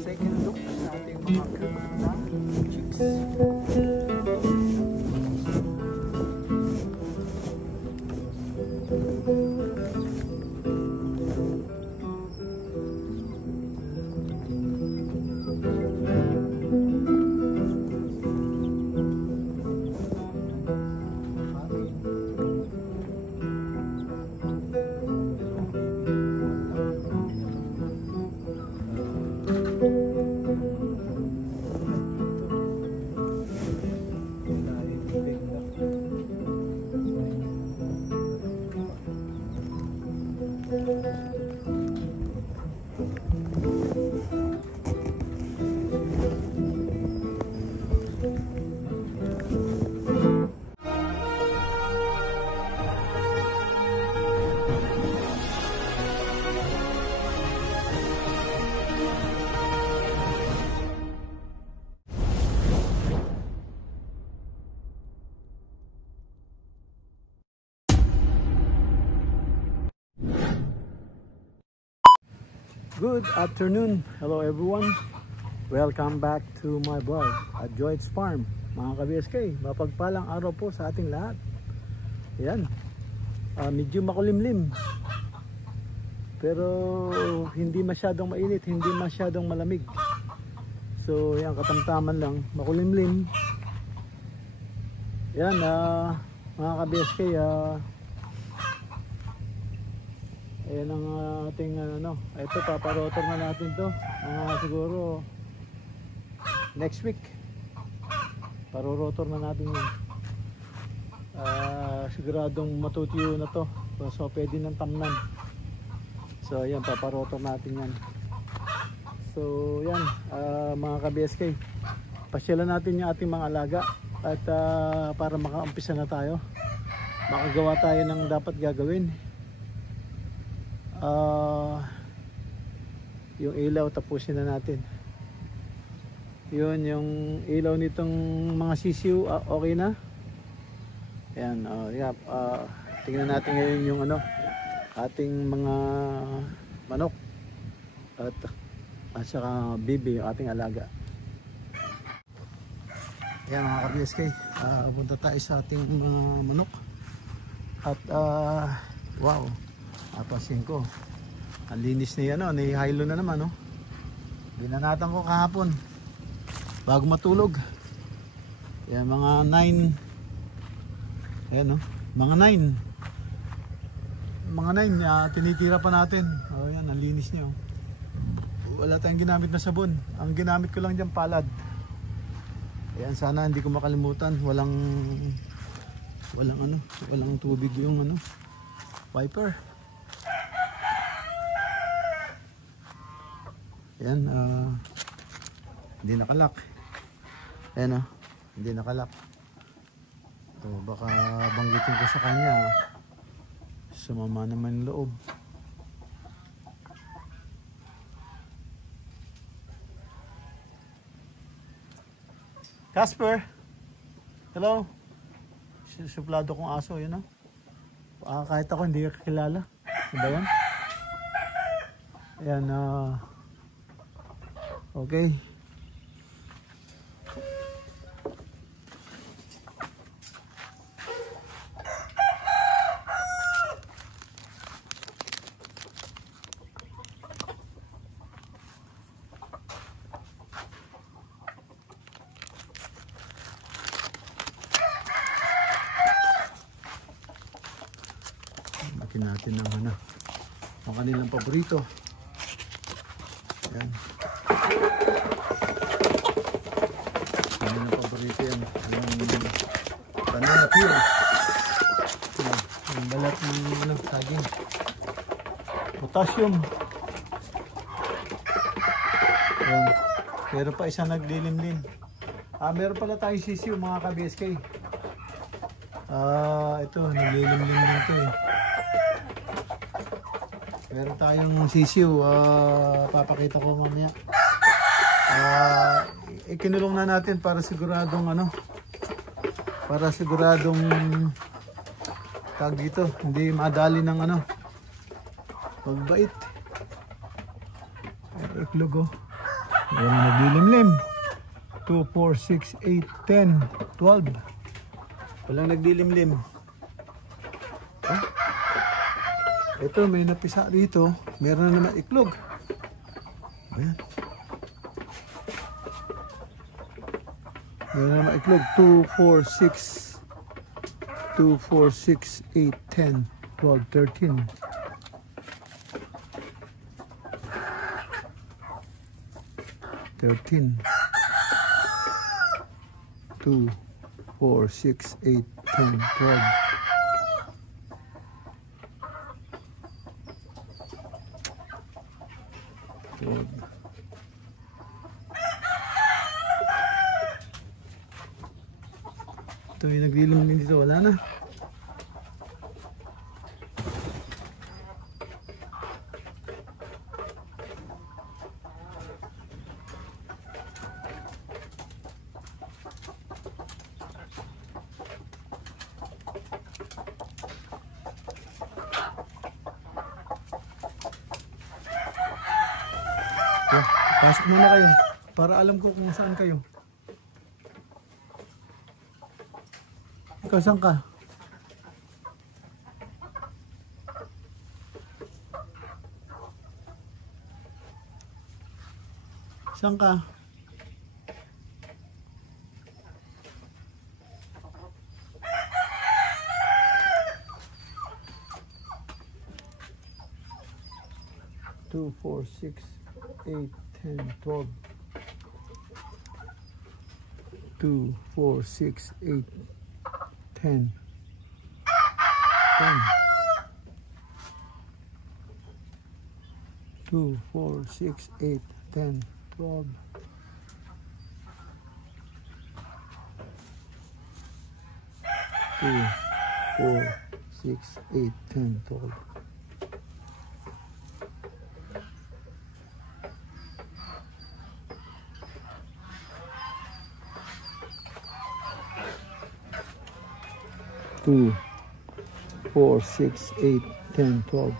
second look sa ating mga cook na chicks. Good afternoon, hello everyone. Welcome back to my vlog at Joy's Farm. Mga ka-BSK, mapagpalang araw po sa ating lahat. Ayan, medyo makulimlim, pero hindi masyadong mainit, hindi masyadong malamig. So yan, katamtaman lang, makulimlim. Yan, mga ka-BSK, ayan ang ating ito, paparotor na natin to siguro next week. Parorotor na natin yun. Siguradong matutuyo na to, so pwede nang tamnan. So ayan, paparotor natin yan. So yan, mga ka-BSK, pasyalan natin yung ating mga alaga at para makaumpisa na tayo, makagawa tayo ng dapat gagawin. Yung ilaw tapusin na natin. Yun, yung ilaw nitong mga sisiw, okay na. Ayan, tingnan natin ngayon yung ating mga manok at saka bibi, yung ating alaga. Ayan mga ka-BSK, punta tayo sa ating mga manok at wow, napansin ko ang linis ni ni Hilo na naman, binanatan ko kahapon bago matulog. Yan, mga 9. Ayan, mga 9 tinitira pa natin. Yan, ang linis niya. Wala tayong ginamit na sabon, ang ginamit ko lang dyan palad. Ayan, sana hindi ko makalimutan, walang tubig yung wiper. Ayan, hindi nakalak. Ayan, hindi nakalak. So, baka banggitin ko sa kanya, sumama naman loob. Casper, hello. Suplado kong aso, yun kahit ako hindi kakilala. Ano ba yan? Ayan, okay. Makin natin ng ang kanilang paborito. Ayan. Kanilang paborito yan. Banana peel. Ang balat ng saging. Potassium. Ayan. Meron pa isang naglilimlim. Meron pala tayong sisiw mga ka-BSK. Ito, naglilimlim din ito Meron tayong sisiw, papakita ko mamaya. Ikinulong na natin para siguradong tag dito, hindi madali ng magbait. Iklog Ayan, naglilimlim. 2, 4, 6, 8, 10, 12. Walang naglilimlim. Oh. Ito, may napisa dito. Meron na naman iklog. Ayan. Meron na naman iklog. 2, 4, 6. 2, 4, 6, 8, 10, 12, 13. 13. 2, 4, 6, 8, 10, 12. Ito yung naglilim dito, wala na. Pasok muna kayo para alam ko kung saan kayo. Ikaw saan ka? Saan ka? Two, 4, 6, 8, 10, 12. 2, 4, 6, 8, 10. 10. 2, 4, 6, 8, 10, 12. 2, 4, 6, 8, 10, 12. 2, 4, 6, 8, 10, 12.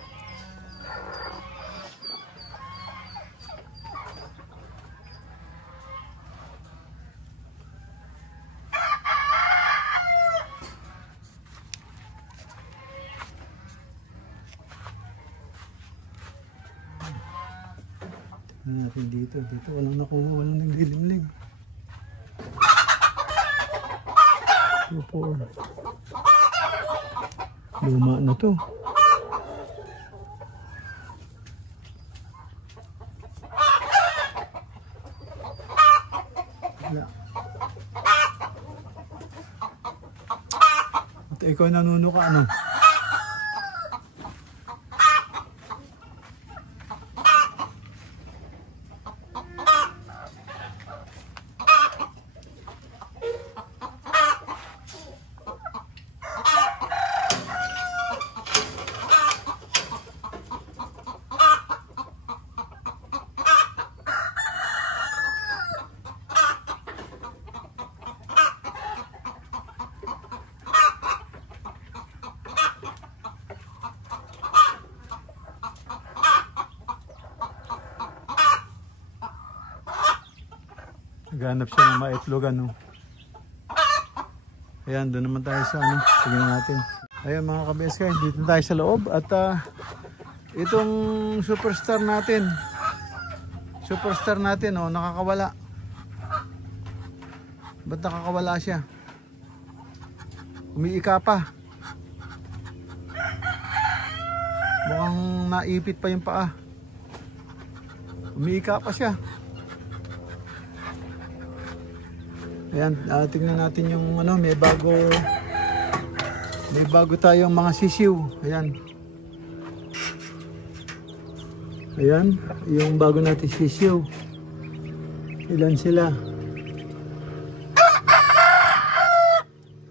Natin dito walang nakuha, walang naglilimlim. 2, 4. Luma na to. Wala. At ikaw nanuno ka ano? Naghanap siya ng maitlog ano. Ayan, doon naman tayo sa ano. Tingnan natin. Ayan mga ka-BSK, dito tayo sa loob. At itong superstar natin. Oh, nakakawala. Ba't nakakawala siya? Umiika pa. Mukhang naipit pa yung paa. Umiika pa siya. Ayan, tingnan natin yung ano, may bago tayong mga sisiw. Ayan. Ayan, yung bago natin sisiw. Ilan sila?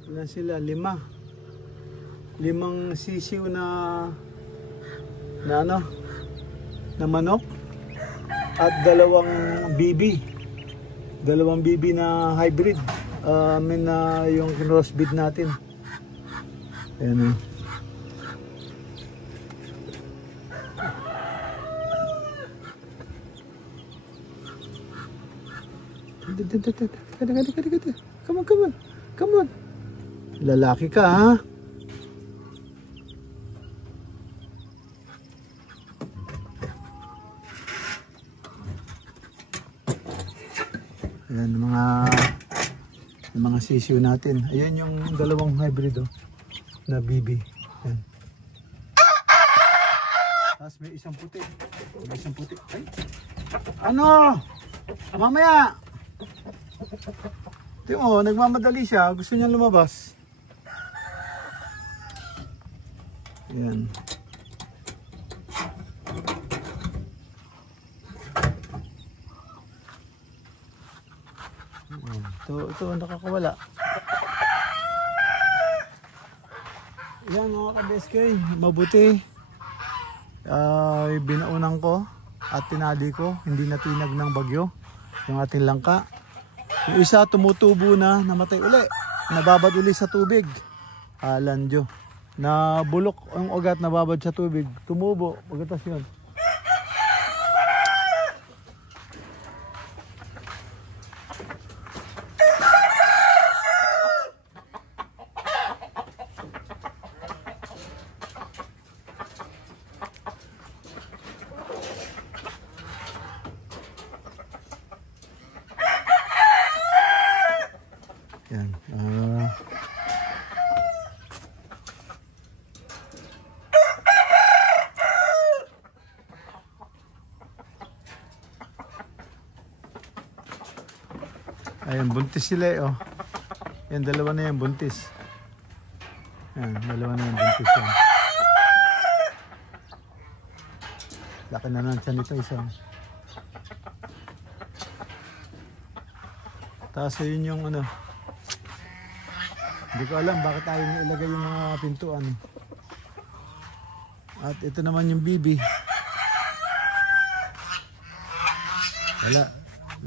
Ilan sila? 5. 5 sisiw na ano? Na manok at 2 bibi. 2 bibi na hybrid. Yung crossbreed natin. Ayan o. Ganda. Come on. Lalaki ka, ha? Ayan, yung mga sisiw natin. Ayan yung dalawang hybrid, oh, na BB. Ayan. Tapos may isang puti. Ay! Ano? Mamaya! Ito mo, nagmamadali siya. Gusto niya lumabas. Ayan. Ito nakakawala. Yan mga ka-BSK, mabuti. Binaunan ko at tinali ko, hindi natinag ng bagyo yung ating langka. Yung isa tumutubo na, namatay uli, nababad uli sa tubig. Alandyo, nabulok ang ugat, nababad sa tubig, tumubo, pagkatas yun. Yan. Ayan, buntis sila eh, oh. Yan, dalawa na yan, buntis. Yan, dalawa na yan, buntis yan. Laki na lang siya nito isa. Tapos yun yung ano, hindi ko alam bakit ayaw niya ilagay yung mga pintuan. At ito naman yung BB. Wala,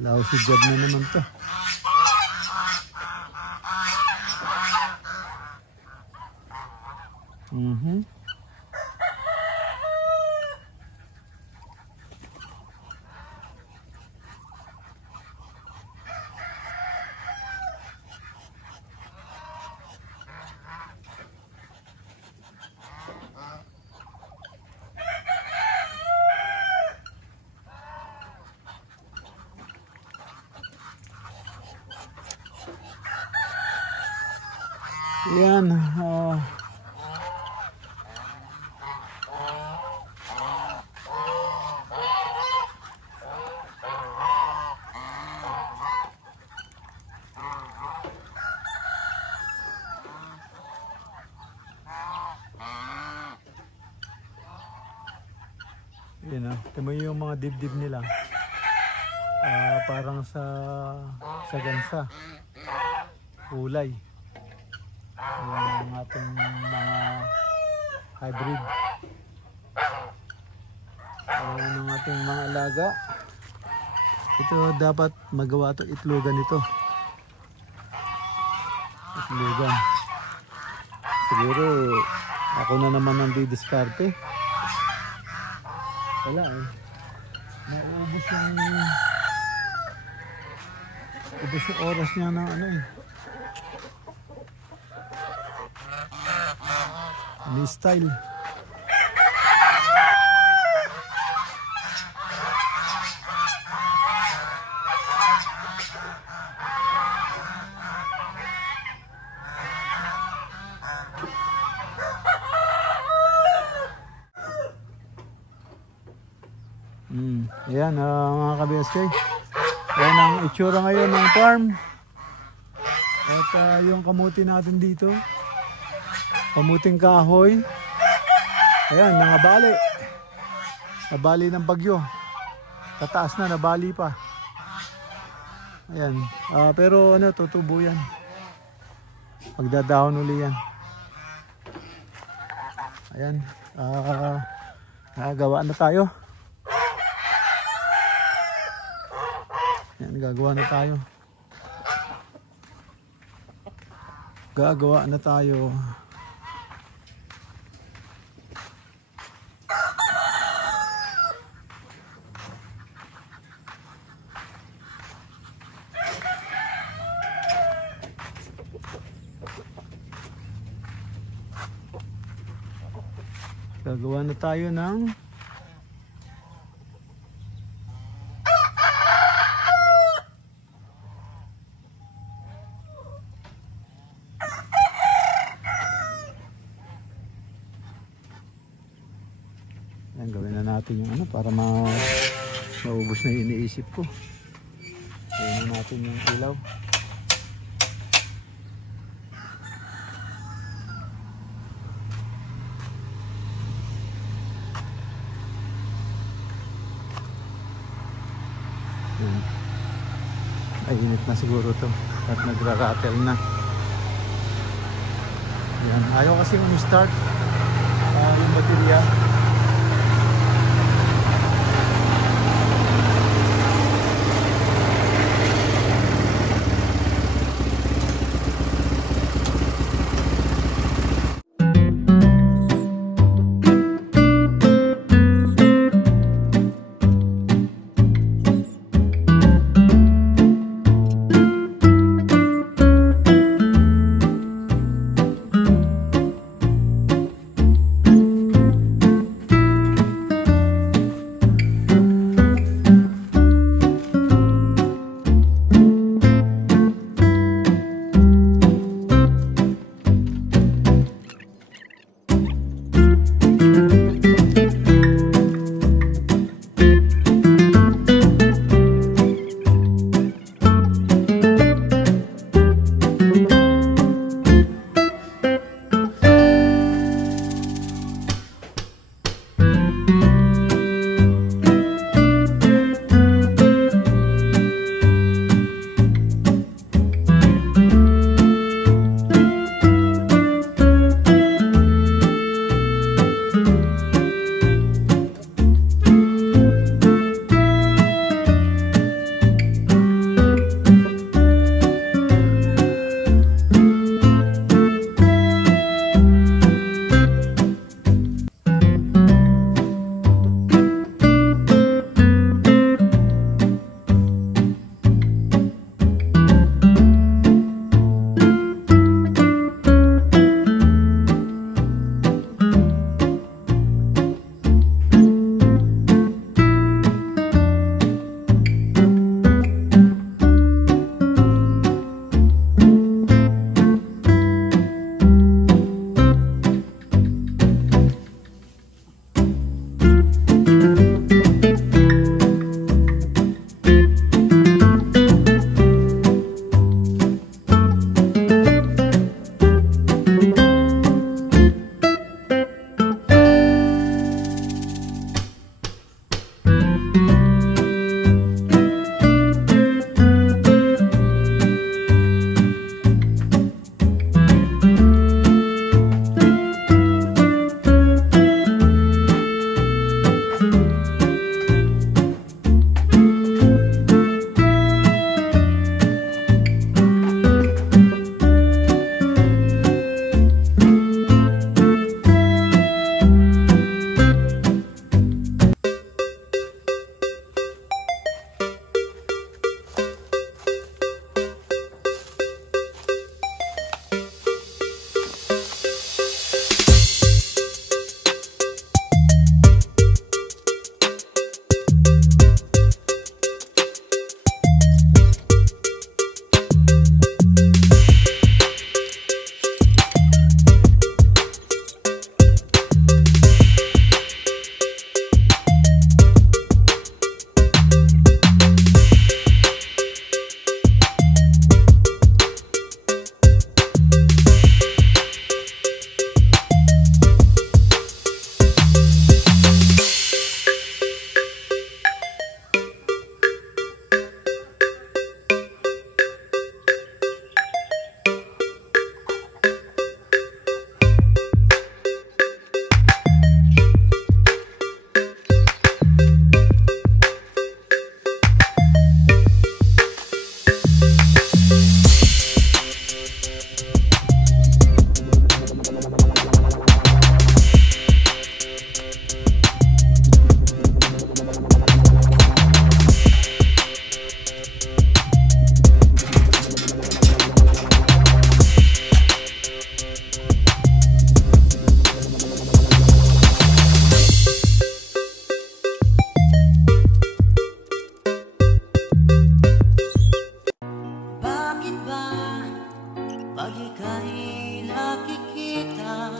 lousy job na naman to. Yan, yun ah, timo yung mga dibdib nila. Parang sa gansa, kulay. Ayan ang ating mga hybrid. Ayan ang ating mga alaga. Ito dapat magawa to, itlogan ito. Itlogan. Siguro ako na naman ang didiskarte. Wala eh. Naubos yung oras niya ng ano eh. Ni style. Ayan mga ka-BSK. Ayan ang itsura ngayon ng farm. At yung kamuti natin dito, kamuting kahoy. Ayan, nangabali. Nabali ng bagyo. Tataas na, nabali pa. Ayan. Pero ano, tutubo yan. Magdadahon uli yan. Ayan. Gagawa na tayo. Ayan, gagawa na tayo. Gagawa na tayo. Gagawa na tayo ng yan, gawin na natin yung ano para maubos na yung iniisip ko. Gawin na natin yung ilaw. Yan. Ay, init na siguro to at nagra-rattle na. Yan. Ayaw kasi start yung baterya. Bakit ba pag ika'y nakikita,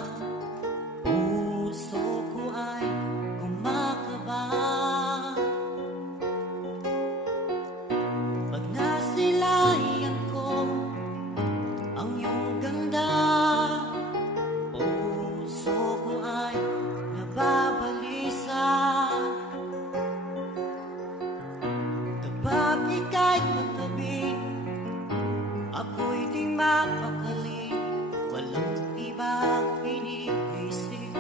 puso ko ay kumakaba? Pag nasilayan ko ang iyong ganda, puso ko ay nababalisa. Kapag ika'y katabi, ako'y di mapakali, walang ibang iniisip,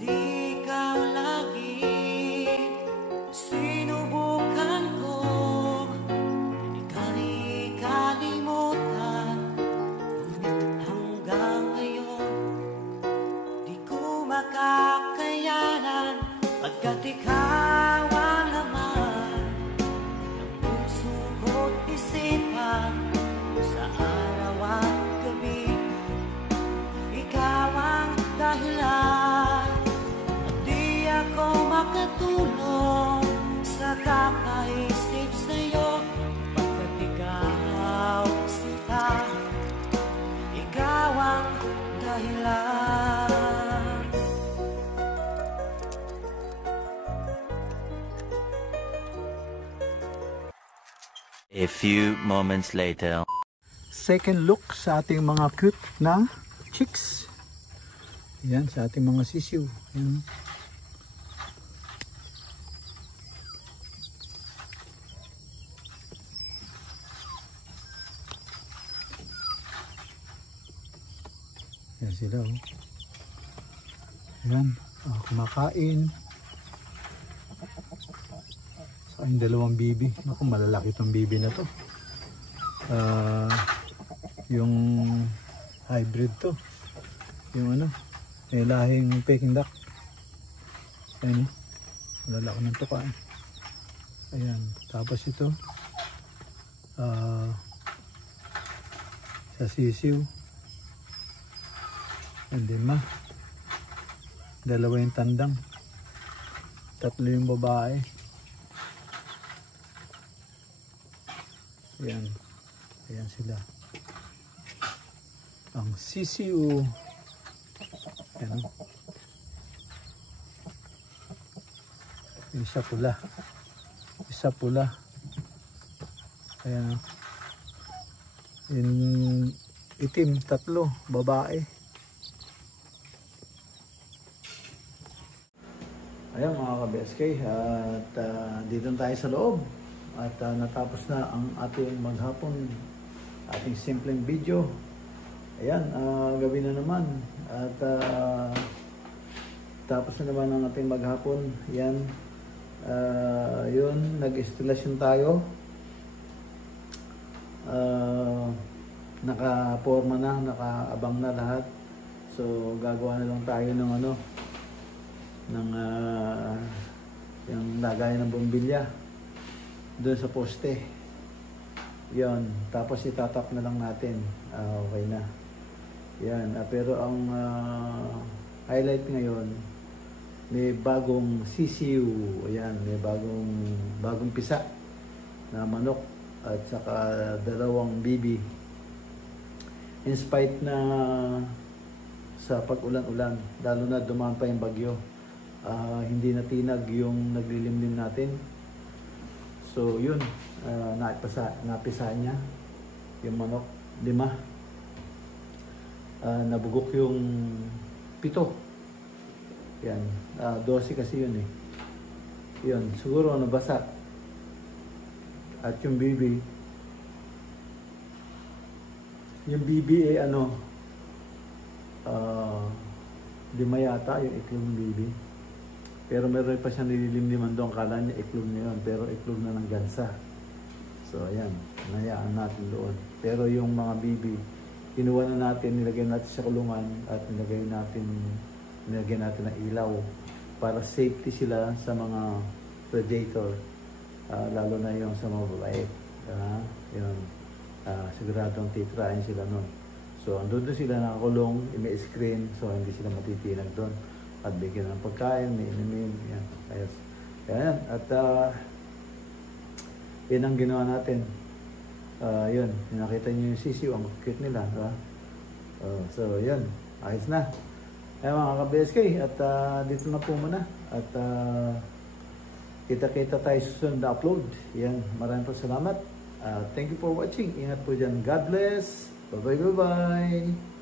di ikaw lagi. Sinubukan ko, ika'y kalimutan, ngunit hanggang ngayon, di ko makakayanan, pagkat ikaw ang laman ng puso ko't isipan. Sa araw at gabi, ikaw ang dahilan, at di ako makatulog sa kakaisip sa'yo, pagkat ikaw sila, ikaw ang dahilan. A few moments later. Second look sa ating mga cute na chicks. Yan, sa ating mga sisiw. Yan. Yan sila, oh. Yan, kumakain. Sa yung dalawang bibi. Naku, malalaki itong bibi na to. Yung hybrid to, yung ano, may lahing Peking duck. Ayan, malalaki ng tuka. Ayan, tapos ito sa sisiw, and lima, dalawa yung tandang, tatlo yung babae. Ayan, ayan sila. Ang sisiu. Ayan. Isa pula. Isa pula. Ayan. Yung itim, tatlo, babae. Ayan mga ka-BSK. At dito tayo sa loob. At natapos na ang ating maghapon. Ating simpleng video. Ayan, gabi na naman at tapos na naman ang ating maghapon. Yan, yun, nag-installation tayo, naka-forma na, naka-abang na lahat. So gagawa na lang tayo ng ano, ng yung lagayan ng bombilya doon sa poste. Yun, tapos itatap na lang natin. Okay na. Yan, pero ang highlight ngayon, may bagong sisiw. Ayan, may bagong pisa na manok at saka dalawang bibi. In spite na sa pag-ulan-ulan, lalo na dumaan pa yung bagyo, hindi natinag yung naglilimlim natin. So yun, napisa niya yung manok, 5. Nabugok yung 7. Yan, 12 kasi yun eh. Yun, siguro nabasa. At yung bibi eh ano, 5 yata yung iklog ng bibi. Pero meron pa siyang nililimliman doon, kala niya iklog na yun, pero iklog na ng gansa. So ayan, nayaan natin doon. Pero yung mga bibi, kinuha na natin, nilagay natin sa kulungan at nilagay natin ng ilaw para safety sila sa mga predator, lalo na yung sa mga babae. Yun, siguradong titrahin sila nun. So andun sila nakakulong, may screen, so hindi sila matitinag doon. At bigyan ng pagkain, may inumin, yan. Ayan. At Yan ang ginawa natin. Yun, nakita niyo yung sisiw, ang cute nila, diba? So yun, ayos na. Mga ka-BSK, at dito na po muna. At kita-kita tayo susunod na upload. Yan, maraming po salamat. Thank you for watching. Ingat po dyan. God bless. Bye-bye, bye-bye.